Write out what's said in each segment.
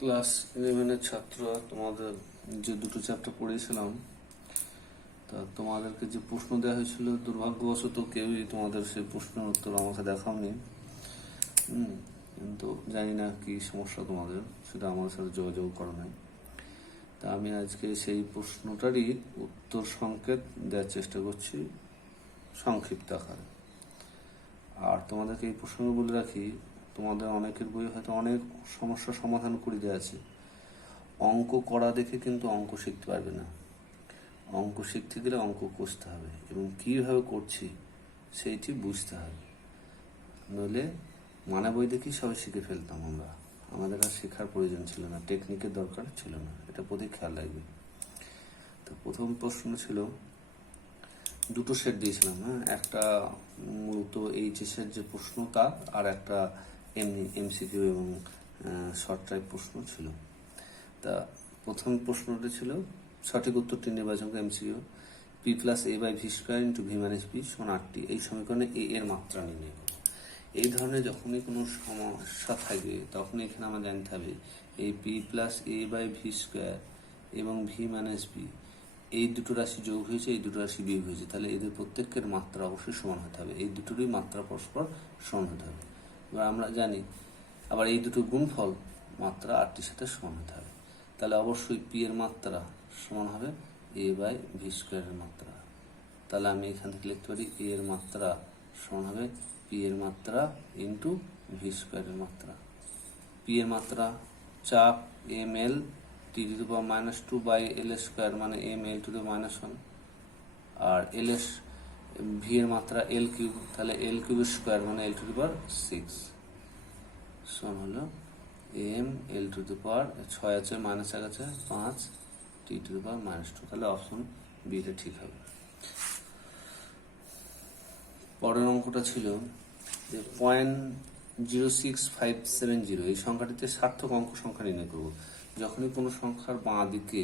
Class 11-এর ছাত্ররা তোমাদের যে দুটো চ্যাপ্টার পড়িয়েছিলাম, তা তোমাদেরকে যে প্রশ্ন দেওয়া হয়েছিল, দুর্ভাগ্যবশত কেউই তোমাদের সেই প্রশ্নের উত্তর আমাকে দেখাওনি। কিন্তু জানি না কি সমস্যা তোমাদের, সেটা আমার সাথে যোগাযোগ করা নাই। তা আমি আজকে সেই প্রশ্নটারই উত্তর সংকেত দেওয়ার চেষ্টা করছি সংক্ষিপ্ত আকারে। আর তোমাদেরকে এই প্রসঙ্গে বলে রাখি, তোমাদের অনেকের বই হয়তো অনেক সমস্যার সমাধান করে দেওয়া আছে। অঙ্ক করা দেখে কিন্তু অঙ্ক শিখতে পারবে না। অঙ্ক শিখতে গেলে অঙ্ক কষতে হবে এবং কীভাবে করছি সেইটি বুঝতে হবে। নইলে মানে বই দেখেই সবাই শিখে ফেলতাম আমরা, আমাদের আর শেখার প্রয়োজন ছিল না, টেকনিকের দরকার ছিল না। এটা প্রতি খেয়াল রাখবে। তো প্রথম প্রশ্ন ছিল, দুটো সেট দিয়েছিলাম, হ্যাঁ, একটা মূলত এইচএসের যে প্রশ্ন তার, আর একটা এমনি এমসিকিউ এবং শর্ট টাইপ প্রশ্ন ছিল। তা প্রথম প্রশ্নটা ছিল, সঠিক উত্তরটি নির্বাচন করে MCQ. P plus A by V square into V minus B সমান 8টি, এই সমীকরণে এ এর মাত্রা নির্ণয় করো। এই ধরনের যখনই কোনো সমস্যা থাকবে তখন এখানে আমরা জানতে হবে এই P plus A by V square এবং ভি মাইনাস বি, এই দুটো রাশি যোগ হয়েছে, এই দুটো রাশি বিয়োগ হয়েছে, তাহলে এদের প্রত্যেকের মাত্রা অবশ্যই সমান হতে হবে। এই দুটোরই মাত্রা পরস্পর সমান হতে হবে। এবার আমরা জানি আবার এই দুটো গুণফল মাত্রা 8টির সাথে সমান হতে হবে। তাহলে অবশ্যই পি এর মাত্রা সমান হবে এ বাই ভি স্কোয়ারের মাত্রা। তাহলে আমি এখান থেকে লিখতে পারি এ এর মাত্রা সমান হবে পি এর মাত্রা ইন্টু ভি স্কোয়ারের মাত্রা। পি এর মাত্রা চাপ M L T to the power -2 by L square, মানে এম এল টু দি -1, আর এল এস ভি এর মাত্রা এল কিউব, তাহলে এল কিউবের স্কোয়ার মানে এল টু দি পাওয়ার 6 সমান হলো এম এল টু দি পাওয়ার 6 আছে, -1 আছে 5 টি টু দি পাওয়ার -2। তাহলে অপশন বিটা ঠিক হবে। পরের অঙ্কটা ছিল যে 0.06570, এই সংখ্যাটিতে সার্থক অঙ্ক সংখ্যা নির্ণয় করব। যখনই কোনো সংখ্যার বাঁ দিকে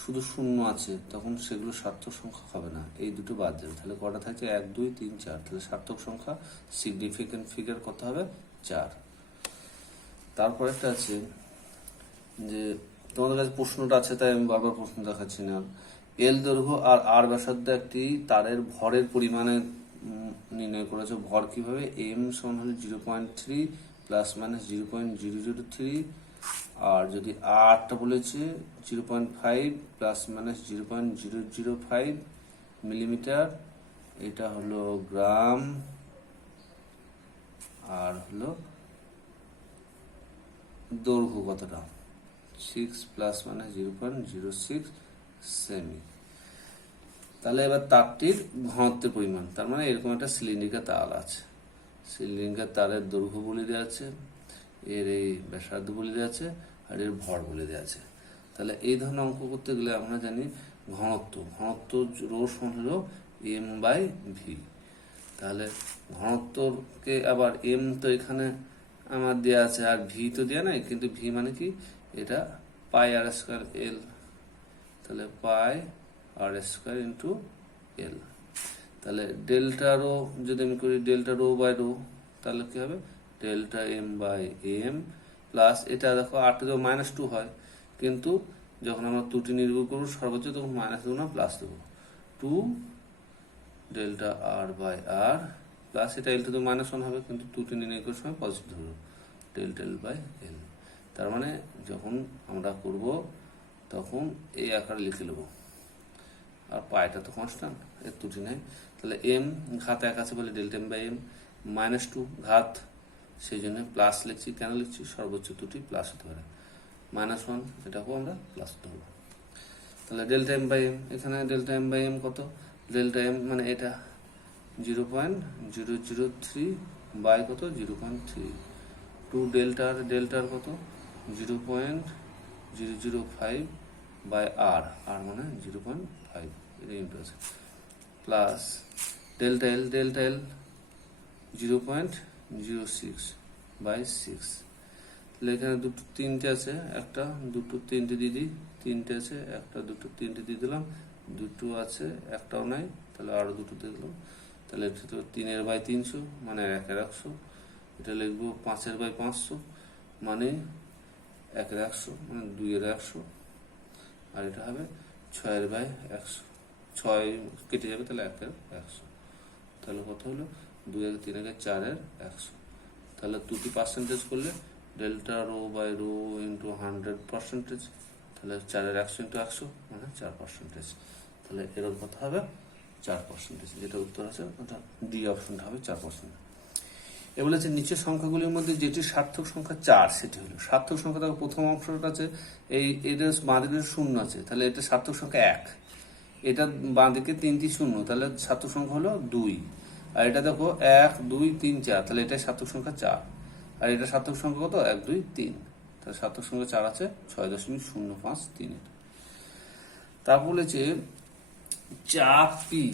শুধু শূন্য আছে তখন সেগুলো সার্থক সংখ্যা হবে না, এই দুটো বাদ যাবে। তাহলে কটা থাকছে 1 2 3 4, তাহলে সার্থক সংখ্যা সিগনিফিকেন্ট ফিগার কত হবে 4। তারপর একটা আছে যে তোমাদের কাছে প্রশ্নটা আছে তাই আমি বারবার প্রশ্ন দেখাচ্ছি না। এল দৈর্ঘ্য আর আর ব্যাসার্ধ একটি তারের ভরের পরিমাণে নির্ণয় করেছে। ভর কিভাবে? এম সমান হলে 0.3 প্লাস মাইনাস 0.003, আর যদি আরটা বলেছে 0.5 প্লাস মাইনাস 0.005 মিলিমিটার, এটা হলো গ্রাম, আর হলো দৈর্ঘ্য কতটা 6 প্লাস মাইনাস 0.06 সেমি। তাহলে এবার তারটির ঘনত্বের পরিমাণ, তার মানে এরকম একটা সিলিন্ড্রিকাল তার আছে, সিলিন্ড্রিকাল তারের দৈর্ঘ্য বলে দেওয়া আছে, এর এই ব্যাসার্ধ বলে দেওয়া আছে, আর এর ভর বলে দেওয়া আছে। তাহলে এই ধরনের অঙ্ক করতে গেলে আমরা জানি ঘনত্ব রো সমান হলো এম বাই ভি। তাহলে ঘনত্বকে আবার এম তো এখানে আমার দেওয়া আছে আর ভি তো দেওয়া নাই, কিন্তু ভি মানে কি, এটা পাই আর স্কোয়ার এল, তাহলে পাই আর স্কোয়ার ইন্টু এল। তাহলে ডেল্টা রো যদি আমি করি ডেল্টা রো বাই রো, তাহলে কি হবে delta M by M plus, এটা দেখো r⁻² হয়, কিন্তু যখন আমরা ত্রুটি নির্ভর করবো সর্বোচ্চ তখন মাইনাস দেবো না প্লাস দেবো, 2 delta R by R plus, এটা এল টু দি -1 হবে, কিন্তু ত্রুটি নির্ণয় করার সময় পজিটিভ ধরবো, ডেল্টা এল বাই এল। তার মানে যখন আমরা করব তখন এই আকারে লিখে নেবো, আর পাইটা তো কনস্ট্যান্ট, এর ত্রুটি নেই। তাহলে এম ঘাত 1 আছে বলে ডেল্টা এম বাই এম, -2 ঘাত, সেই জন্য প্লাস লিখছি। কেন লিখছি? সর্বোচ্চ ত্রুটি প্লাস হতে পারে, -1 এটাকেও আমরা প্লাস ধরবো। তাহলে ডেল্টা এম বাই এম, এখানে ডেল্টা এম বাই এম কত, ডেল্টা এম মানে এটা 0.003 বাই কত 0.3, 2 ডেল্টার কত 0.005 বাই আর, আর মানে 0.5, এটা ইন্টু আছে, প্লাস ডেল্টা এল 0.06 বাই 6। তাহলে এখানে দুটো তিনটে আছে, একটা দুটো তিনটে দিয়ে দিই, তিনটে আছে, একটা দুটো তিনটে দিয়ে দিলাম, দুটো আছে একটাও নাই, তাহলে আরো দুটো দিয়ে দিলাম। তাহলে এটা তো 3/300 মানে 1/100, এটা লিখবো 5/500 মানে 1 এর 100 মানে 2 এর 100, আর এটা হবে 6 এর বাই 100, 6 কেটে যাবে তাহলে 1 এর 100, তাহলে কত হলো 2 এর 3 এর 4 এর 100। তাহলে দুটি পার্সেন্টেজ করলে delta rho by rho into 100%, তাহলে 4 এর 100 ইন্টু 100 মানে 4%, তাহলে এরকম কথা হবে 4%, যেটা উত্তর আছে ওটা ডি অপশনটা হবে 4%। এ বলেছে নিচের সংখ্যাগুলির মধ্যে যেটি সার্থক সংখ্যা 4 সেটি হলো সার্থক সংখ্যা। দেখো প্রথম অংশটা আছে এই এদের বাঁদিকে শূন্য আছে, তাহলে এটা সার্থক সংখ্যা 1, এটা বাঁদিকে 3টি শূন্য, তাহলে সার্থক সংখ্যা হলো 2, আর এটা দেখো 1 2 3 4, তাহলে এটা সার্থক সংখ্যা 4, আর এটা সার্থক সংখ্যা কত 1 2 3, তাহলে সার্থক সংখ্যা 4 আছে 6.053। তারপর বলেছে চাপ পি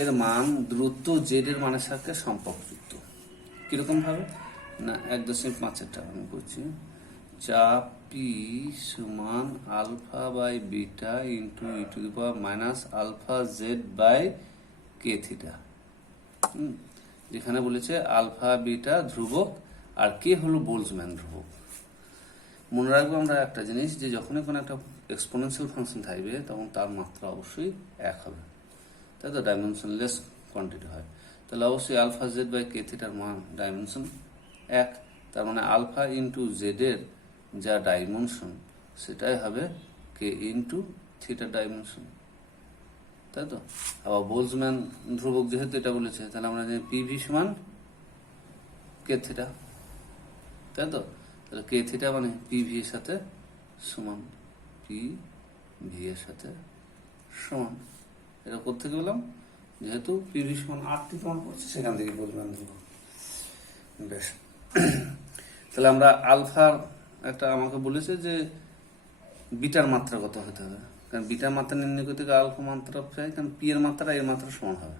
এর মান দূরত্ব জেড এর মানের সাথে সম্পর্কযুক্ত। কিরকম ভাবে না 1.5 আমি করছি, চাপ পি সমান alpha by beta into E to the power minus alpha Z by K theta. যেখানে বলেছে আলফা বিটা ধ্রুবক আর কে হলো বোলজম্যান ধ্রুবক। মনে রাখবো আমরা একটা জিনিস, যে যখনই কোনো একটা এক্সপোনেনশিয়াল ফাংশন থাকবে তখন তার মাত্রা অবশ্যই 1 হবে, তাই তো ডাইমেনশনলেস কোয়ান্টিটি হয়। তাহলে অবশ্যই আলফা জেড বাই কে থিটার মান ডাইমেনশন 1, তার মানে আলফা ইন্টু জেড এর যা ডাইমেনশন সেটাই হবে কে ইন্টু থিটার ডাইমেনশন, তাই তো। আবার বোলজম্যান ধ্রুবক যেহেতু এটা বলেছে, তাহলে আমরা জানি পিভি সমান কে থিটা, তাই তো। তাহলে কে থিটা মানে পিভি এর সাথে সমান, পি ভি এর সাথে সমান। এটা কোথেকে বললাম, যেহেতু পিভি সমান 8টি প্রমাণ করছে সেখান থেকে বলবেন। বেশ, তাহলে আমরা আলফার একটা আমাকে বলেছে যে বিটার মাত্রা কত হতে হবে, কারণ বিটার মাত্রা নির্ণয় করতে গেলে আলফা মাত্রা চাই, কারণ পি এর মাত্রা এর মাত্রা সমান হবে,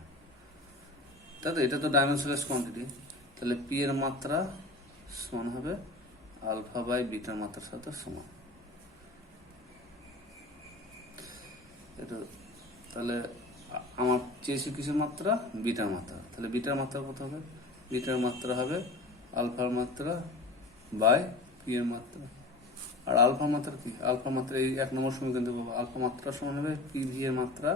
তাই তো। এটা তো ডাইমেনশনলেস কোয়ান্টিটি, তাহলে পি এর মাত্রা সমান হবে আলফা বাই বিটার মাত্রার সাথে সমান। এটা তাহলে আমার চেয়েছি কিসের মাত্রা, বিটার মাত্রা, তাহলে বিটার মাত্রা কত হবে, বিটার মাত্রা হবে আলফার মাত্রা বাই পি এর মাত্রা। আর আলফা মাত্রা কি, আলফা মাত্রা এই 1 নম্বর সমীকরণ থেকে পাবো, আলফা মাত্রা সমান হবে পি ভি এর মাত্রা,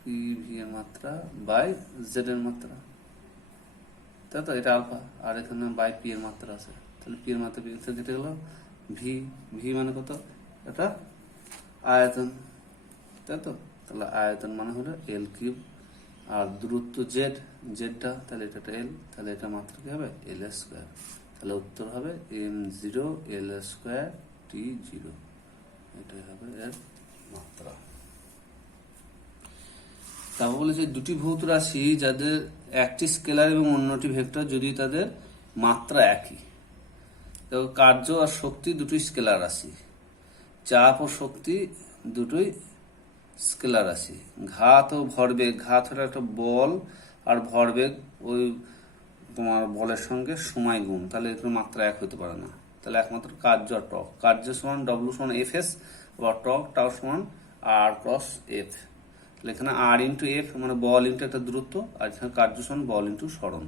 পি ভি এর মাত্রা বাই জেড এর মাত্রা, তাই তো। এটা আলফা, আর এখানে বাই পি এর মাত্রা আছে, তাহলে পি এর মাত্রা পি কেটে গেল, ভি ভি মানে কত, এটা আয়তন, তাই তো। তাহলে আয়তন মানে হলো এল কিউব, আর দূরত্ব জেড, জেডটা তাহলে এটা এল, তাহলে এটা মাত্রা কি হবে এল স্কোয়ার, তাহলে উত্তর হবে m0 l স্কোয়ার t0, এটাই হবে এর মাত্রা। তারপর বলেছে দুটি ভৌত রাশি যাদের একটি স্কেলার এবং অন্যটি ভেক্টর যদি তাদের মাত্রা একই। দেখো কার্য আর শক্তি দুটোই স্কেলার রাশি, চাপ ও শক্তি দুটোই স্কেলার রাশি, ঘাত ও ভরবেগ, ঘাত হলো একটা বল আর ভরবেগ ওই তোমার বলের সঙ্গে সময় গুণ, তাহলে এগুলোর মাত্রা 1 হতে পারে না। তাহলে একমাত্র কার্য আর টর্ক, কার্য সমান ডব্লিউ সমান এফ এস, বা টর্ক টাও সমান আর ক্রস এফ। তাহলে এখানে আর ইন্টু এফ মানে বল ইন্টু একটা দূরত্ব, আর এখানে কার্য সমান বল ইন্টু সরণ,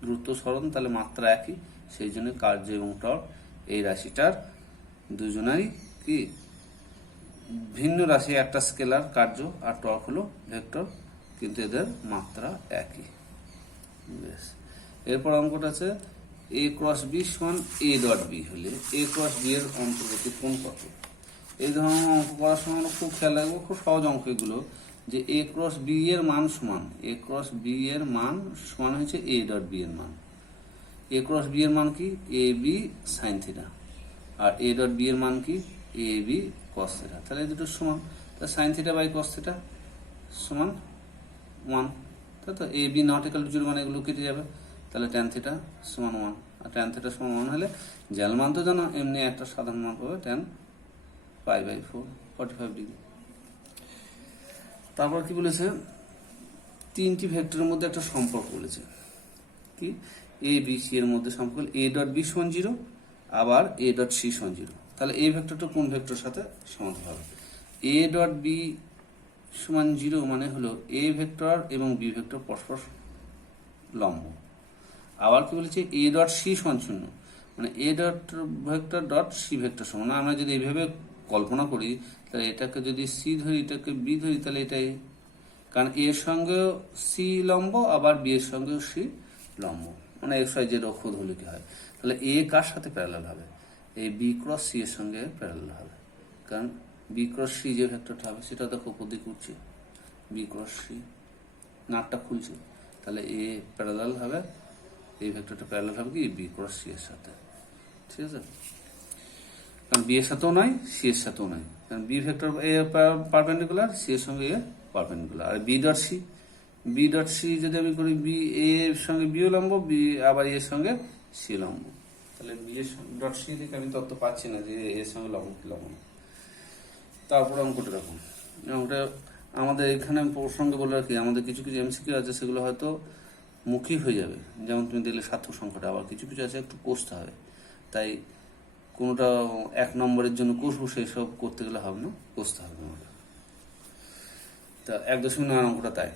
দূরত্ব সরণ, তাহলে মাত্রা একই, সেই জন্য কার্য এবং টর্ক এই রাশিটার দুজনারই কি ভিন্ন রাশি, একটা স্কেলার কার্য আর টর্ক হলো ভেক্টর, কিন্তু এদের মাত্রা একই। বেশ, এরপর অঙ্কটা আছে এ ক্রস বি সমান এ ডট বি হলে এ ক্রস বি এর অন্তর্গতি কোণ কত। এই ধরনের অঙ্ক করার সময় আমরা খুব খেয়াল রাখবো, খুব সহজ অঙ্ক এগুলো, যে এ ক্রস বি এর মান সমান, এ ক্রস বি এর মান সমান হচ্ছে এ ডট বি এর মান। এ ক্রস বি এর মান কি এ বি সাইন থিটা, আর এ ডট বি এর মান কি এ বি কস থিটা, তাহলে এই দুটো সমান, তাহলে sine theta by cos theta সমান 1, তাই তো। A B not equal to 0 মানে এগুলো কেটে যাবে, তাহলে ট্যান থিটা সমান 1, আর ট্যান থিটা সমান 1 হলে জ্যাল মান তো জানো, এমনি একটা সাধারণ মান পাবে ট্যান পাই বাই 4 45 ডিগ্রি। তারপর কি বলেছে, তিনটি ভেক্টরের মধ্যে একটা সম্পর্ক বলেছে, কি এ বি সি এর মধ্যে সম্পর্ক এ ডট বি সমান 0, আবার এ ডট সি সমান 0। তাহলে এই ভেক্টরটা কোন ভেক্টরের সাথে সমান্তরাল হবে, এ ডট বি সমান 0 মানে হলো এ ভেক্টর এবং বি ভেক্টর পরস্পর লম্ব। আবার কি বলেছে এ ডট সি সমান 0, মানে A dot vector dot C vector সমান। আমরা যদি এইভাবে কল্পনা করি তাহলে এটাকে যদি সি ধরি, এটাকে বি ধরি, তাহলে এটাই, কারণ এর সঙ্গেও সি লম্ব আবার বি এর সঙ্গেও সি লম্ব, মানে এক্স ওয়াই জেড অক্ষ ধরলে কি হয়, তাহলে এ কার সাথে প্যারালাল হবে, এই বি ক্রস সি এর সঙ্গে প্যারালাল হবে, কারণ বি ক্রস সি যে ভেক্টরটা হবে সেটা দেখো উপর দিকে উঠছে, বি ক্রস সি নাটটা খুলছে, তাহলে এ প্যারালাল হবে, এই ভেক্টরটা প্যারালাল হবে কি বি ক্রস সি এর সাথে, ঠিক আছে, কারণ বি এর সাথেও নয় সি এর সাথেও নয়, কারণ বি ভেক্টর এ পারপেন্ডিকুলার, সি এর সঙ্গে এ পারপেন্ডিকুলার, আর বি ডট সি যদি আমি করি, বি এর সঙ্গে বিও লম্ব, বি আবার এর সঙ্গে সি লম্ব, তাহলে বি এর ডট সি থেকে আমি তত্ত্ব পাচ্ছি না যে এর সঙ্গে লম্ব কি লম্ব। তারপর অঙ্কটা দেখুন, অঙ্কটা আমাদের এখানে প্রসঙ্গে বলে রাখি, আমাদের কিছু কিছু এমসিকিউ আছে সেগুলো হয়তো মুখী হয়ে যাবে, যেমন তুমি দেখলে সার্থক সংখ্যাটা, আবার কিছু কিছু আছে একটু কষতে হবে, তাই কোনোটা 1 নম্বরের জন্য কষবো সেই সব করতে গেলে হবে না, কষতে হবে আমাদের। তা 1.9 অঙ্কটা তাই,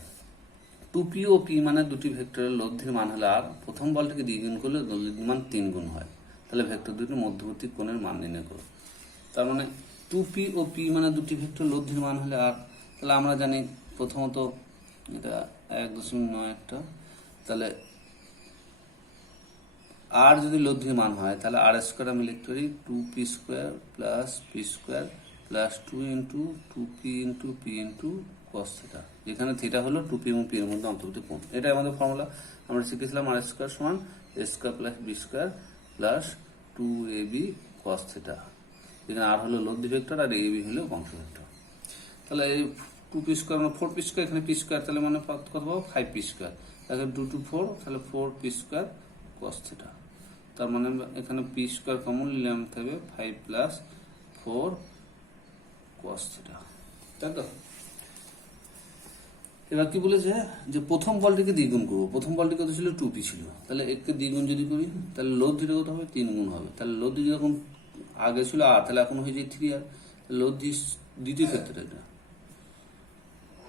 2p ও p মানে দুটি ভেক্টরের লব্ধির মান হলে আর, প্রথম বলটিকে দ্বিগুণ করলে লব্ধির মান 3 গুণ হয়, তাহলে ভেক্টর দুটির মধ্যবর্তী কোণের মান নির্ণয় করো। তার মানে 2p ও p মানে দুটি ভেক্টর লব্ধির মান হলে আর, তাহলে আমরা জানি প্রথমত এটা 1.9 একটা, তাহলে আর যদি লব্ধির মান হয় তাহলে আর স্কোয়ার আমি লিখতে পারি 2p square plus P square plus 2 into 2p into p into cos theta, যেখানে থিটা হলো 2p এবং p এর মধ্যে অন্তর্ভুক্ত কোণ। এটা আমাদের ফর্মুলা, আমরা শিখেছিলাম আর স্কোয়ার সমান A square plus B square plus 2ab cos theta, যেখানে আর হলো লব্ধি ভেক্টর আর ab হলো বংশ ভেক্টর। তাহলে এই 2p স্কোয়ার মানে 4p স্কোয়ার, এখানে p স্কোয়ার, তাহলে মানে কত পাবো 5p স্কোয়ার, এখানে 2 to 4 তাহলে 4p স্কোয়ার cos থিটা, তার মানে এখানে p স্কোয়ার কমন নিলাম থাকবে 5 প্লাস 4 cos থিটা, তাই তো। এবার কি বলেছে যে প্রথম বলটিকে দ্বিগুণ করবো, প্রথম বলটি কত ছিল 2p ছিল, তাহলে একে দ্বিগুণ যদি করি তাহলে লব্ধিটা কত হবে 3 গুণ হবে, তাহলে লব্ধি যখন আগে ছিল আর, তাহলে এখন হয়ে যায় 3r, লব্ধি দ্বিতীয় ক্ষেত্রে, এটা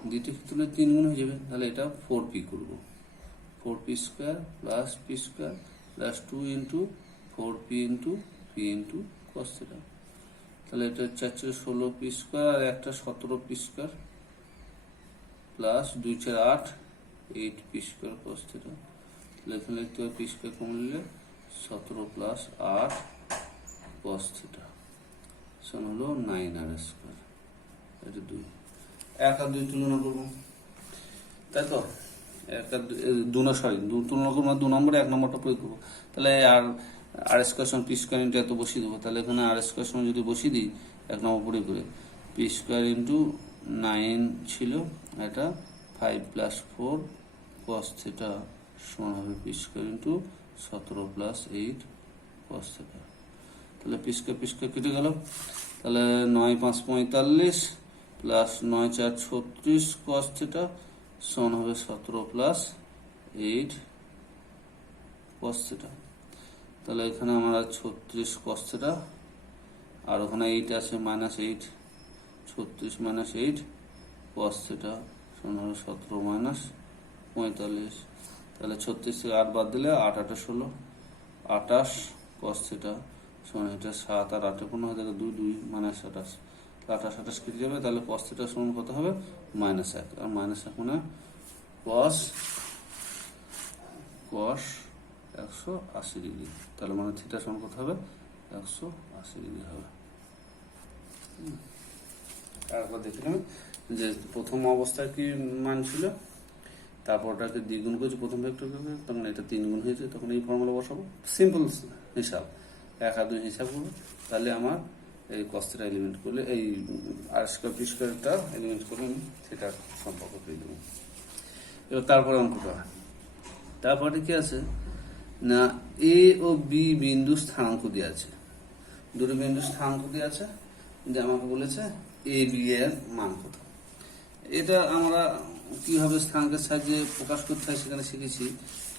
দ্বিতীয় ক্ষেত্রে 3 গুণ হয়ে যাবে, তাহলে এটা 4p করবো, 4p square plus p square plus 2 into 4p into p into cos theta, তাহলে এটা 4 16p স্কোয়ার আর একটা 17p square plus 2 4 8 8p square cos theta, তাহলে এখানে লিখতে হবে p স্কোয়ার কমন নিলে 17 প্লাস 8 cos থিটা সমান হলো 9r স্কোয়ার, এটা 2, 1 আর 2 তুলনা করবো, তাই তো, 1 আর 2 না, সরি 2 তুলনা করবো, 2 নম্বরে 1 নম্বরটা প্রয়োগ করবো, তাহলে আর স্কোয়ার সমান পি স্কোয়ার ইন্টু এত বসিয়ে দেবো, তাহলে এখানে আর স্কোয়ার সমান যদি বসিয়ে দিই 1 নম্বর প্রয়োগ করে, পি স্কোয়ার ইন্টু 9 ছিল, এটা 5 প্লাস 4 cos থিটা সমান হবে P square into 17 plus 8 cos theta, তাহলে পি স্কোয়ার কেটে গেল, তাহলে 9 5 45 প্লাস 9 4 36 cos থিটা সমান হবে 17 প্লাস 8 cos থিটা, তাহলে এখানে আমরা 36 cos থিটা আর ওখানে 8 আছে মাইনাস 8, 36 মাইনাস 8 cos থিটা সমান হবে 17 মাইনাস 45, তাহলে 36 থেকে 8 বাদ দিলে 8 8 16 28 cos থিটা সমান, এটা 7 আর 8 পূর্ণ হয়ে যাবে 2 2 মাইনাস 28, 28 28 কেটে যাবে, তাহলে cos থিটা সমান কত হবে -1, আর -1 মানে cos 180 ডিগ্রি, তাহলে মানে থিটা সমান কত হবে 180 ডিগ্রি হবে। তারপর দেখলাম যে প্রথম অবস্থায় কি মান ছিল, তারপর ওটাকে দ্বিগুণ করেছি প্রথম ভেক্টরকে, তখন এটা 3 গুণ হয়েছে, তখন এই ফর্মুলা বসাবো, সিম্পল হিসাব, 1 আর 2 হিসাব করবো, তাহলে আমার এই cos থিটা এলিমেন্ট করলে, এই আর স্কোয়ার পি স্কোয়ারটা এলিমেন্ট করলে আমি থিটার সম্পর্ক পেয়ে দেবো। এবার তারপরে অঙ্কটা, তারপরে কি আছে না, এ ও বি বিন্দু স্থানাঙ্ক দিয়ে আছে, দুটো বিন্দু স্থানাঙ্ক দিয়ে আছে, যে আমাকে বলেছে এ বি এর মান কত। এটা আমরা কিভাবে স্থানাঙ্কের সাহায্যে প্রকাশ করতে হয় সেখানে শিখেছি,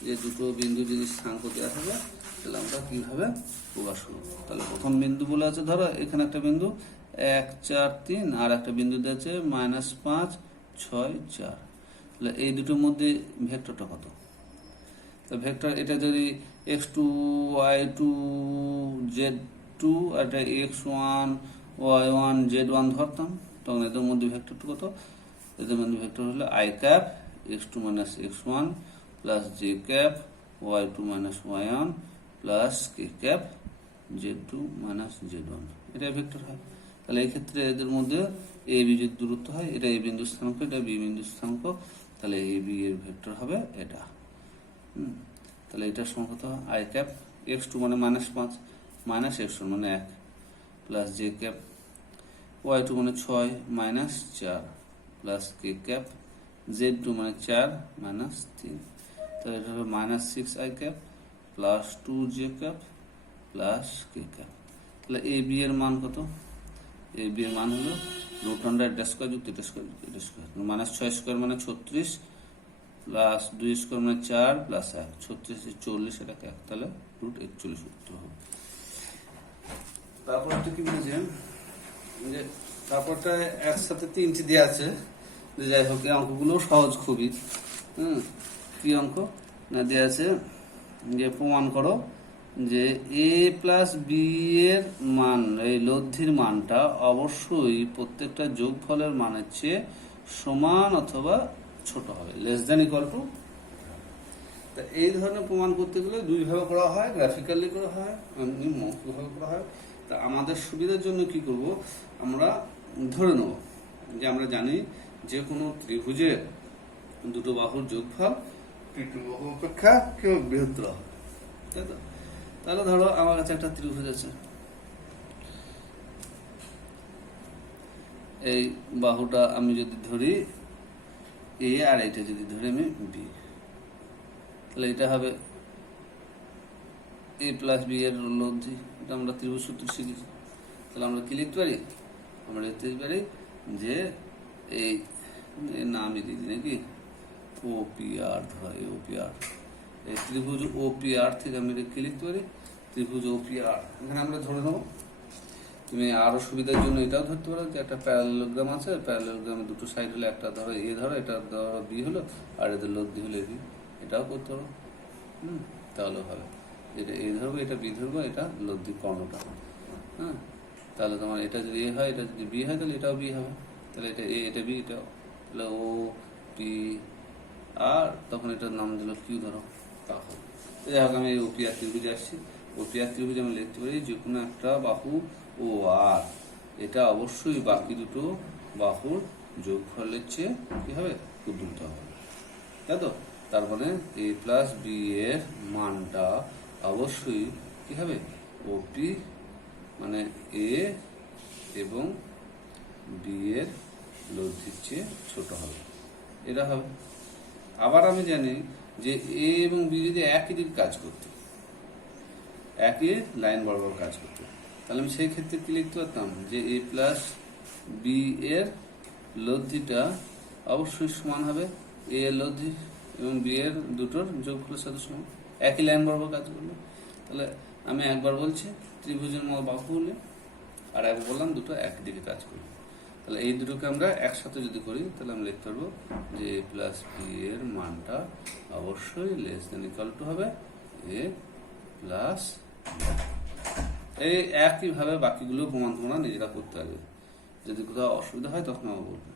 যে দুটো বিন্দু যদি স্থানাঙ্ক দেওয়া থাকে তাহলে আমরা কিভাবে প্রকাশ করবো। তাহলে প্রথম বিন্দু বলে আছে, ধরো এখানে একটা বিন্দু 1 4 3 আর একটা বিন্দু দেওয়া আছে -5 6 4, তাহলে এই দুটোর মধ্যে ভেক্টরটা কত, তো ভেক্টর এটা যদি x2 y2 z2 আর এটা x1 y1 z1 ধরতাম, তখন এদের মধ্যে ভেক্টরটা কত? এদের মধ্যে ভেক্টর হলো i cap x2 minus x1 plus j cap y2 minus y1 plus k cap z2 minus z1, এটা ভেক্টর হয়। তাহলে এই ক্ষেত্রে এদের মধ্যে এ বি যদি দূরত্ব হয়, এটা এ বিন্দু স্থানাঙ্ক, এটা বি বিন্দু স্থানাঙ্ক, তাহলে এ বি এর ভেক্টর হবে এটা। তাহলে এটার সমান কত? আই ক্যাপ x2 মানে -5 মাইনাস x1 মানে 1 প্লাস j ক্যাপ y2 মানে 6 minus 4 plus k cap z2 মানে 4 মাইনাস 3। তাহলে এটা হবে -6i cap plus 2j cap plus k cap. তাহলে এ বি এর মান কত? এ বি এর মান হলো রুট আন্ডার এটা স্কয়ার যুক্ত এটা স্কয়ার যুক্ত এটা স্কয়ার, -6 স্কয়ার মানে 36 প্লাস 2 স্কয়ার মানে 4 প্লাস 1, 36 40 এটাকে 1, তাহলে রুট 41 উত্তর হবে। তারপরটা কি বলেছেন যে তারপরটা একসাথে 3টি দেওয়া আছে, যে যাই হোক এই অঙ্কগুলো সহজ খুবই। কি অঙ্ক না দেওয়া আছে যে প্রমাণ করো যে a প্লাস বি এর মান, এই লব্ধির মানটা অবশ্যই প্রত্যেকটা যোগফলের মানের চেয়ে সমান অথবা ছোট হবে, লেস দ্যান ইকুয়াল টু। তা এই ধরনের প্রমাণ করতে গেলে দুইভাবে করা হয়, গ্রাফিক্যালি করা হয়, এমনি মৌখিকভাবে করা হয়। তা আমাদের সুবিধার জন্য কি করব, আমরা ধরে নেব যে আমরা জানি যে কোনো ত্রিভুজের দুটো বাহুর যোগফল তৃতীয় বাহু অপেক্ষা কেউ বৃহত্তর হবে, তাই তো? তাহলে ধরো আমার কাছে একটা ত্রিভুজ আছে, এই বাহুটা আমি যদি ধরি এ আর এটা যদি ধরি আমি বি, তাহলে এটা হবে এ প্লাস বি এর লব্ধি। এটা আমরা ত্রিভুজ সূত্র শিখেছি। তাহলে আমরা কি লিখতে পারি? আমরা লিখতে পারি যে এই নামই দিদি নাকি ওপিআর, ধরা ওপিআর, এই ত্রিভুজ ওপিআর থেকে আমি কি লিখতে পারি? ত্রিভুজ ওপিআর। এখানে আমরা ধরে নেব, তুমি আরো সুবিধার জন্য এটাও ধরতে পারো যে একটা প্যারালেলোগ্রাম আছে, প্যারালেলোগ্রামের দুটো সাইড হলে একটা ধরো এ ধরো, এটা ধরো বি হলো, আর এদের লব্ধি হলো বি, এটাও করতে পারো। তাহলে হবে এটা এ ধরবো, এটা বি ধরবো, এটা লব্ধি কর্ণটা। তাহলে তোমার এটা যদি এ হয়, এটা যদি বি হয়, তাহলে এটাও বি হবে, তাহলে এটা এ এটা বি, এটাও, তাহলে ও পি আর তখন এটার নাম দিল কিউ ধরো, তা হবে। যাই হোক আমি ওপিআর ত্রিভুজে আসছি। ওপিআর ত্রিভুজে আমি লিখতে পারি যে কোনো একটা বাহু ও আর, এটা অবশ্যই বাকি দুটো বাহুর যোগফলের চেয়ে কি হবে? ক্ষুদ্রতর হবে, তাই তো? তারপরে এ প্লাস বি এর মানটা অবশ্যই কি হবে? ওপি মানে এ এবং বি এর লব্ধির চেয়ে ছোট হবে, এটা হবে। আবার আমি জানি যে এ এবং বি যদি একই দিক কাজ করতো, একই লাইন বরাবর কাজ করতো, তাহলে আমি সেই ক্ষেত্রে কি লিখতে পারতাম যে এ প্লাস বি এর লব্ধিটা অবশ্যই সমান হবে এ এর লব্ধি এবং বি এর দুটোর যোগফলের সাথে সমান, একই লাইন বরাবর কাজ করলো। তাহলে আমি একবার বলছি ত্রিভুজের মতো বাহু হলে, আর একবার বললাম দুটো একই দিকে কাজ করলো। তাহলে এই দুটোকে আমরা একসাথে যদি করি, তাহলে আমরা লিখতে পারবো যে এ প্লাস বি এর মানটা অবশ্যই লেস দেন ইকুয়াল টু হবে এ প্লাস। এই একইভাবে বাকিগুলো প্রমাণ তোমরা নিজেরা করতে হবে, যদি কোথাও অসুবিধা হয় তখন আমার বলবে।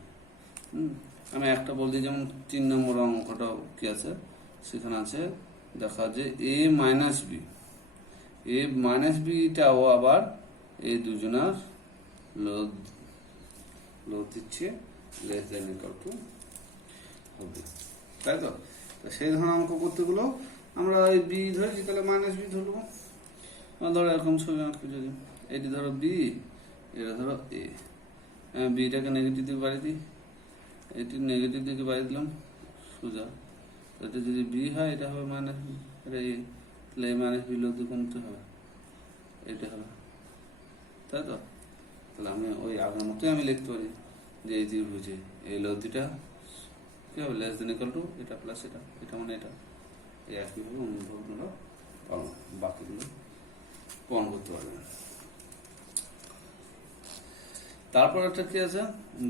আমি একটা বলছি, যেমন 3 নম্বর অঙ্কটা কি আছে, সেখানে আছে দেখা যে এ মাইনাস বি, এ মাইনাস বিটাও আবার এই দুজনার লোড দিচ্ছে লেস দেন ইকুয়াল টু হবে, তাই তো? সেই ধরনের অঙ্ক করতে গুলো আমরা এই বি ধরেছি, তাহলে মাইনাস বি ধরবো। ধরো এরকম ছবি আঁকবে, যদি এটি ধরো বি, এটা ধরো এ, বিটাকে নেগেটিভ দিকে বাড়িয়ে দিই, এটি নেগেটিভ দিকে বাড়িয়ে দিলাম সোজা, এটা যদি বি হয় এটা হবে মাইনাস বি, এটা এ, তাহলে এ মাইনাস বি লব্ধি কোনটা হবে? এটা হবে, তাই তো? তাহলে আমি ওই আগের মতোই আমি লিখতে পারি যে এই ত্রিভুজে এই লব্ধিটা কি হবে? লেস দেন ইকুয়াল টু এটা প্লাস এটা, এটা মানে এটা, এই একইভাবে অনুভবগুলো বাকিগুলো প্রমাণ করতে পারবেন। তারপর একটা কি আছে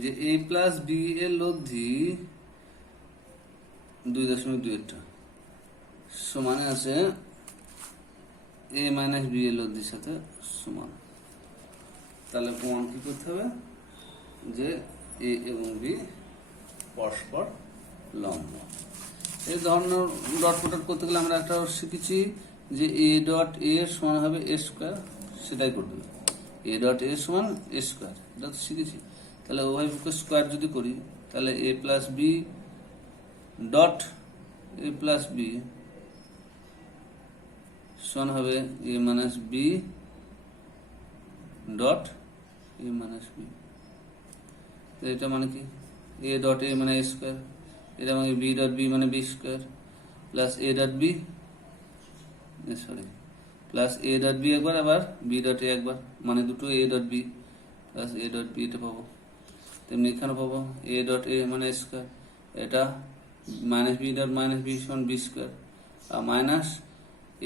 যে এ প্লাস বি এর লব্ধি 2.2 টা, সমানে আছে এ মাইনাস বি এর লব্ধির সাথে সমান। তাহলে প্রমাণ কি করতে হবে যে এ এবং বি পরস্পর লম্ব। এই ধরনের ডট প্রোডাক্ট করতে গেলে আমরা একটা শিখেছি যে এ ডট এ সমান হবে এ স্কোয়ার, সেটাই করতে হবে। এ ডট এ সমান এ স্কোয়ার, এটা তো শিখেছি। তাহলে উভয় পক্ষে স্কোয়ার যদি করি তাহলে A plus B dot A plus B সমান হবে A minus B dot A minus B. এটা মানে কি এ ডট এ মানে এ স্কোয়ার, এটা মানে বি ডট বি মানে B square plus A dot B sorry plus A dot B একবার আবার বি ডট এ একবার, মানে দুটো A dot B plus A dot B, এটা পাবো। তেমনি এখানে পাবো এ ডট এ মানে স্কোয়ার, এটা minus B dot minus B সমান বি স্কোয়ার আর মাইনাস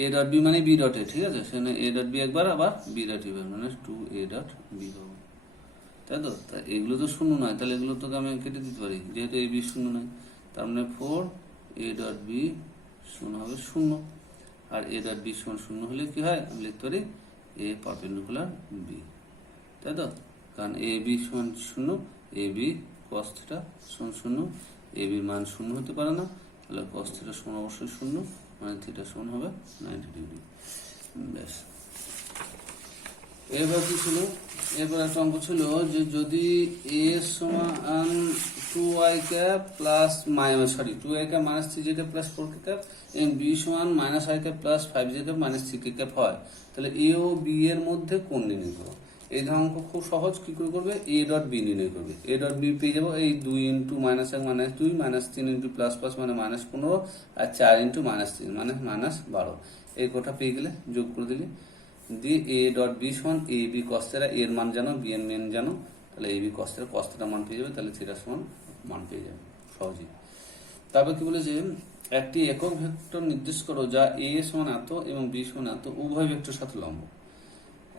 এ ডট বি মানে বি ডট এ, ঠিক আছে, সেখানে এ ডট বি একবার আবার বি ডট এ মানে 2a ডট বি পাবো, তাই তো। তা এগুলো তো শূন্য নয়, তাহলে এগুলো তোকে আমি কেটে দিতে পারি, যেহেতু এ বি শূন্য নয়, তার মানে 4a ডট বি শূন্য হবে শূন্য। আর এ ডট বি সমান শূন্য হলে কি হয়, আমি লিখতে পারি এ পারপেন্ডিকুলার বি, তাই তো। কারণ এ বি সমান শূন্য, এ বি কস থিটা সমান শূন্য, এ বির মান শূন্য হতে পারে না, তাহলে কস থিটা সমান অবশ্যই শূন্য, মানে থিটা সমান হবে 90 ডিগ্রি। ব্যাস, এবার কি ছিল, এবার একটা অঙ্ক ছিল যে যদি এ সমান 2i cap plus minus 2i cap minus 3j cap plus 4k cap এবং বি সমান minus i cap plus 5j cap minus 3k cap হয়, তাহলে এ ও বি এর মধ্যে কোণ নির্ণয় করো। এই ধরনের অঙ্ক খুব সহজ, কি করে করবে, এ ডট বি নির্ণয় করবে। এ ডট বি পেয়ে যাবো এই 2 into minus 1 minus 2 minus 3 into plus plus মানে মাইনাস 15 আর 4 ইন্টু মাইনাস 3 মানে মাইনাস 12, এই কোটা পেয়ে গেলে যোগ করে দিলি দিয়ে এ ডট বি সমান এ বি কস থিটা, এর মান জানো বি এর মান জানো, তাহলে এ বি কস থিটা মান পেয়ে যাবে, তাহলে থিটা সমান মান পেয়ে যাবে সহজেই। তারপর কি বলেছে, একটি একক ভেক্টর নির্দেশ করো যা এ সমান এত এবং বি সমান এত উভয় ভেক্টর সাথে লম্ব।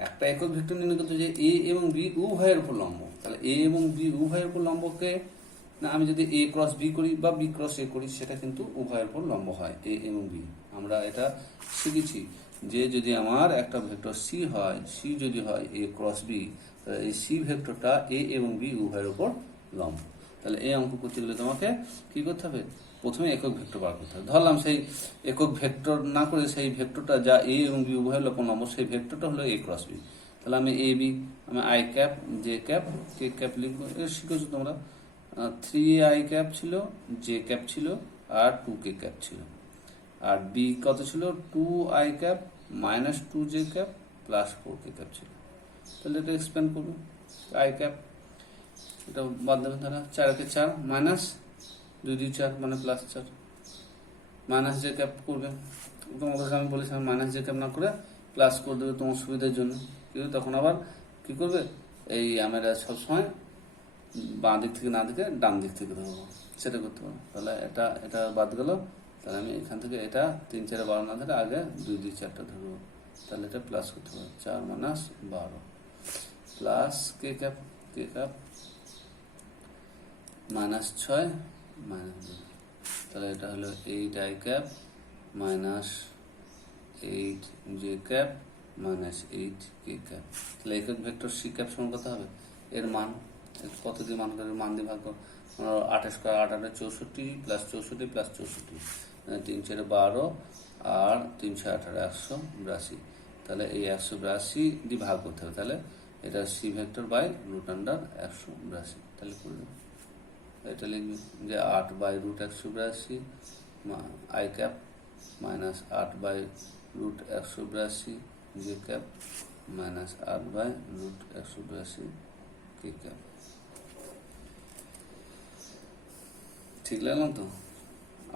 একটা একক ভেক্টর নির্ণয় করতে যে এ এবং বি উভয়ের উপর লম্ব, তাহলে এ এবং বি উভয়ের উপর লম্বকে না আমি যদি এ ক্রস বি করি বা বি ক্রস এ করি, সেটা কিন্তু উভয়ের উপর লম্ব হয় এ এবং বি। আমরা এটা শিখেছি যে যদি আমার একটা ভেক্টর সি হয়, সি যদি হয় এ ক্রস বি, তাহলে এই সি ভেক্টরটা এ এবং বি উভয়ের উপর লম্ব। তাহলে এই অঙ্ক করতে গেলে তোমাকে কি করতে হবে, প্রথমে একক ভেক্টর বার করতে হবে। ধরলাম সেই একক ভেক্টর না করে সেই ভেক্টরটা যা এ এবং বি উভয়ের উপর লম্ব, সেই ভেক্টরটা হলো এ ক্রস বি। তাহলে আমি এ বি, আমি I cap J cap K cap লিখবো, শিখেছো তোমরা। 3i ক্যাপ ছিল, জে ক্যাপ ছিল আর 2k ক্যাপ ছিল। আর বি কত ছিল, 2i cap minus 2j cap plus 4k cap ছিল। তাহলে এটা এক্সপ্যান্ড করবে, আই ক্যাপ এটা বাদ দেবে, তাহলে 4কে 4 মাইনাস 2 2 4 মানে প্লাস 4 মাইনাস জে ক্যাপ করবে। তোমাদেরকে আমি বলেছিলাম মাইনাস জে ক্যাপ না করে প্লাস করে দেবে তোমার সুবিধার জন্য, কিন্তু তখন আবার কি করবে, এই আমরা সবসময় বাঁ দিক থেকে না দিকে ডান দিক থেকে ধরবো, সেটা করতে পারবো। তাহলে এটা এটা বাদ গেল, তাহলে আমি এখান থেকে এটা 3 4 12 না ধরে আগে 2 2 4টা ধরবো, তাহলে এটা প্লাস করতে পারবো 4 মাইনাস 12 প্লাস কে ক্যাপ মাইনাস 6 মাইনাস 2, তাহলে এটা হলো 8i cap minus 8j cap minus 8k cap. তাহলে একক ভেক্টর সি ক্যাপ সমান কত হবে, এর মান কত দিয়ে মান করে, মান দিয়ে ভাগ করো, 8 স্কোয়ার 8 8 64 প্লাস 64 প্লাস 64 3 4 12 আর 3 6 18 182, তাহলে এই 182 দিয়ে ভাগ করতে হবে। তাহলে এটা C vector by root under 182, তাহলে করে দেবো, এটা লিখবি যে 8 by root 182 I cap minus 8 by root 182 J cap minus 8 by root 182 K cap. ঠিক লাগলাম তো?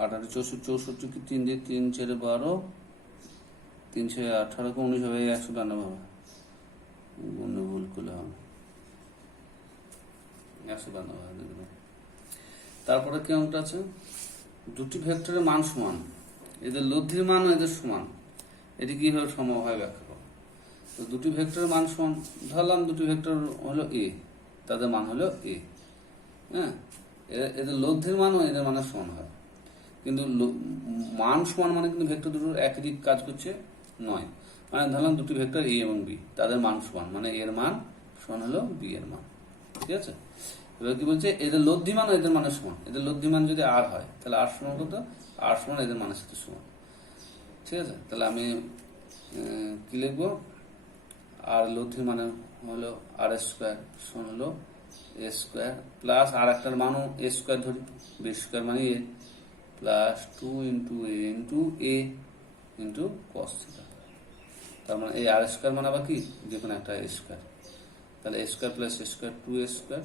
8 8 64 কি 3 দিয়ে 3 4 12 3 6 18 को 19 হবে, 192 হবে, গুণে ভুল করলে হবে 192 হবে। তারপরে কি অঙ্কটা আছে, দুটি ভেক্টরের মান সমান, এদের লব্ধির মান এদের সমান, এটি কিভাবে সম্ভব হয় ব্যাখ্যা করো। তো দুটি ভেক্টরের মান সমান, ধরলাম দুটি ভেক্টর হলো এ, তাদের মান হলো এ, হ্যাঁ, এদের লব্ধির মানও এদের মানের সমান হয়, কিন্তু মান সমান মানে কিন্তু ভেক্টর দুটোর একই দিক কাজ করছে নয়। মানে ধরলাম দুটি ভেক্টর এ এবং বি, তাদের মান সমান, মানে এর মান সমান হলো বি এর মান। ঠিক আছে, এবার কি বলছে, এদের লব্ধিমান এদের মানের সমান। এদের লব্ধিমান যদি আর হয় তাহলে আর সমান কত, আর সমান এদের মানের সাথে সমান। ঠিক আছে, তাহলে আমি কি লিখবো, আর লব্ধি মানে হলো আর স্কোয়ার সমান হলো এ স্কোয়ার প্লাস আর একটার মানও এ স্কোয়ার ধরি, বি স্কোয়ার মানে এ, প্লাস 2 ইন্টু এ ইন্টু এ ইন্টু কস থিটা। তার মানে এই আর স্কোয়ার মানে আবার কি, যে কোনো একটা এ স্কোয়ার, তাহলে এ স্কোয়ার প্লাস এ স্কোয়ার 2 এ স্কোয়ার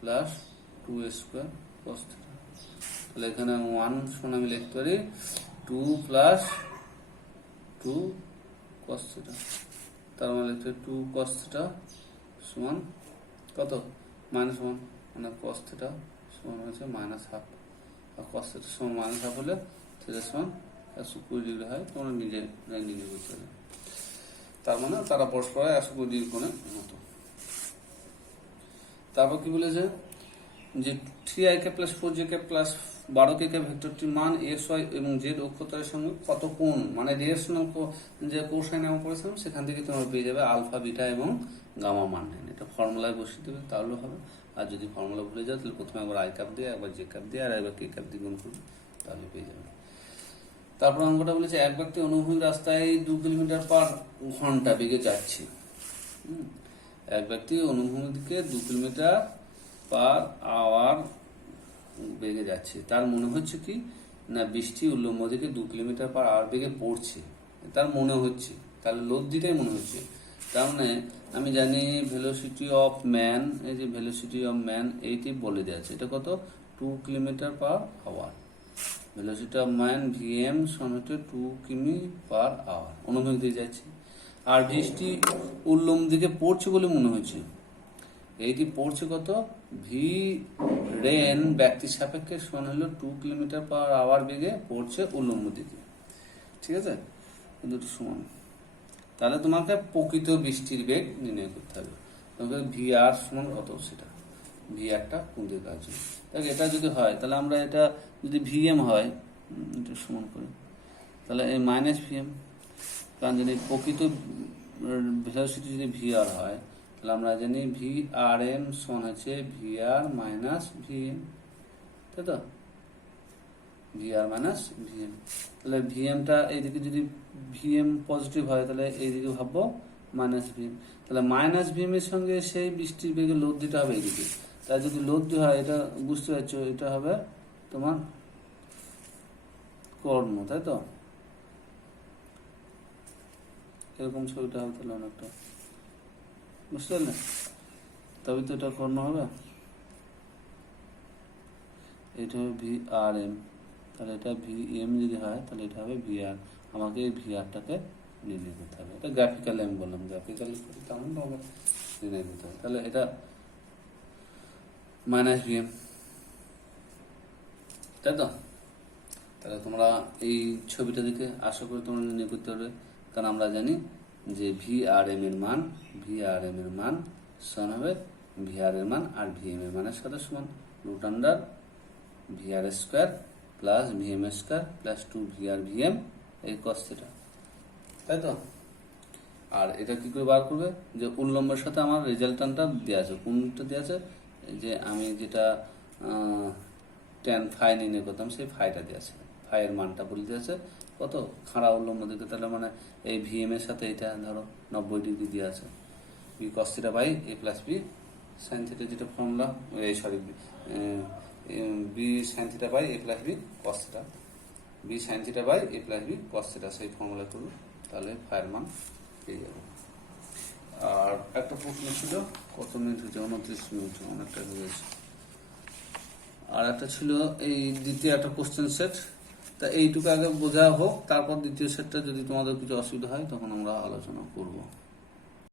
প্লাস 2 এ স্কোয়ার কস থিটা। তাহলে এখানে 1 সমান আমি লিখতে পারি 2 প্লাস 2 কস থিটা। তার মানে লিখতে 2 কস থিটা সমান কত, মাইনাস 1, মানে কস থিটা সমান হচ্ছে মাইনাস হাফ। আর কস থিটা সমান মাইনাস হাফ হলে থিটা সমান 120 ডিগ্রি হয়। তোমরা নিজে করতে পারবে। তার মানে তারা পরস্পর 120 ডিগ্রি কোণে মতো। তারপর কি বলেছে যে 3ik plus 4jk plus 12kk ভেক্টরটির মান এক্স ওয়াই এবং জেড অক্ষরের সঙ্গে কত কোণ, মানে রিলেশনাল যে কোসাইন আমরা পড়েছিলাম সেখান থেকে তোমরা পেয়ে যাবে আলফা বিটা এবং গামা মান। এটা ফর্মুলায় বসিয়ে দেবে তাহলে হবে। আর যদি ফর্মুলা ভুলে যাও তাহলে প্রথমে একবার আই ক্যাপ দিয়ে, একবার জে ক্যাপ দিয়ে, আর একবার কে ক্যাপ দিয়ে গুণ করবে, তাহলে পেয়ে যাবে। তারপর অঙ্কটা বলেছে এক ব্যক্তি অনুভূমিক রাস্তায় 2 কিলোমিটার পার ঘন্টা বেগে যাচ্ছে। এক ব্যক্তি অনুভূমিক দিকে 2 কিলোমিটার পার আওয়ার বেগে যাচ্ছে। তার মনে হচ্ছে কি না বৃষ্টি উল্লম্ব দিকে 2 কিলোমিটার পার আওয়ার বেগে পড়ছে, তার মনে হচ্ছে, তাহলে লব্ধিটাই মনে হচ্ছে। তার মানে আমি জানি ভেলোসিটি অফ ম্যান, এই যে ভেলোসিটি অফ ম্যান এইটি বলে দেওয়া আছে, এটা কত 2 kilometre per hour. Velocity of man VM সমান হচ্ছে 2 কিমি পার আওয়ার, অনুভূমিক দিকে যাচ্ছে। আর বৃষ্টি উল্লম্ব দিকে পড়ছে বলে মনে হচ্ছে, এইটি পড়ছে কত, ভি রেন ব্যক্তির সাপেক্ষে সমান হলো 2 কিলোমিটার পার আওয়ার বেগে পড়ছে উল্লম্ব দিকে। ঠিক আছে, দুটো সমান। তাহলে তোমাকে প্রকৃত বৃষ্টির বেগ নির্ণয় করতে হবে। তোমাকে ভি আর সমান কত, সেটা ভি একটা কোন দিকে আছে। দেখ এটা যদি হয় তাহলে আমরা এটা যদি ভিএম হয়, এটা সমান করি, তাহলে এই মাইনাস ভিএম, কারণ যদি প্রকৃত ভেলোসিটি যদি ভি আর হয় তাহলে আমরা জানি ভি আর এম সমান হচ্ছে ভি আর মাইনাস ভিএম, তাই তো, ভি আর মাইনাস ভিএম। তাহলে ভিএমটা এইদিকে যদি ভিএম পজিটিভ হয় তাহলে এইদিকে ভাববো মাইনাস ভিএম, তাহলে মাইনাস ভিএম এর সঙ্গে সেই বৃষ্টির বেগে লোড দিতে হবে এইদিকে। তাই যদি লোড দেওয়া হয়, এটা বুঝতে পারছো, এটা হবে তোমার কর্ণ, তাই তো, এরকম ছবিটা হবে তাহলে অনেকটা, বুঝতে পারলে, তবে তো এটা কর্ণ হবে। এটা হবে ভি আর এম, তাহলে এটা ভি এম যদি হয় তাহলে এটা হবে ভি আর। আমাকে এই ভি আরটাকে নির্ণয় করতে হবে। এটা গ্রাফিক্যালি আমি বললাম, গ্রাফিক্যালি তেমন হবে নির্ণয় করতে হবে। তাহলে এটা মাইনাস ভি এম, তাই তো। তাহলে তোমরা এই ছবিটা দেখে আশা করি তোমরা নির্ণয় করতে পারবে, কারণ আমরা জানি যে ভি আর এম এর মান, ভি আর এম এর মান সমান হবে ভি আর এর মান আর ভি এম এর মানের সাথে সমান root under V R square plus V M square plus 2 V R V M এই কস থিটা, তাই তো। আর এটা কি করে বার করবে, যে উল্লম্বের সাথে আমার রেজাল্টান্টটা দেওয়া আছে, কোনটা দেওয়া আছে, যে আমি যেটা ট্যান ফাই নির্ণয় করতাম সেই ফাইটা দেওয়া আছে, ফাইয়ের মানটা বলে দিয়েছে কত, খাড়া উল্লম্ব দিকে, তাহলে মানে এই ভিএম এর সাথে এটা ধরো 90 ডিগ্রি দিয়ে আছে, B cos theta by A plus B sine theta, যেটা ফর্মুলা, এই sorry B sine theta by A plus B cos theta, B sine theta by A plus B cos theta, সেই formula করবো, তাহলে ফাইয়ের মান পেয়ে যাবো। আর একটা প্রশ্ন ছিল, কত মিনিট হয়েছে, 29 মিনিট, অনেকটা হয়ে গেছে। আর একটা ছিল এই দ্বিতীয় একটা কোশ্চেন সেট, তা এইটুকু আগে বোঝা হোক, তারপর দ্বিতীয় সেটটা যদি তোমাদের কিছু অসুবিধা হয় তখন আমরা আলোচনা করব।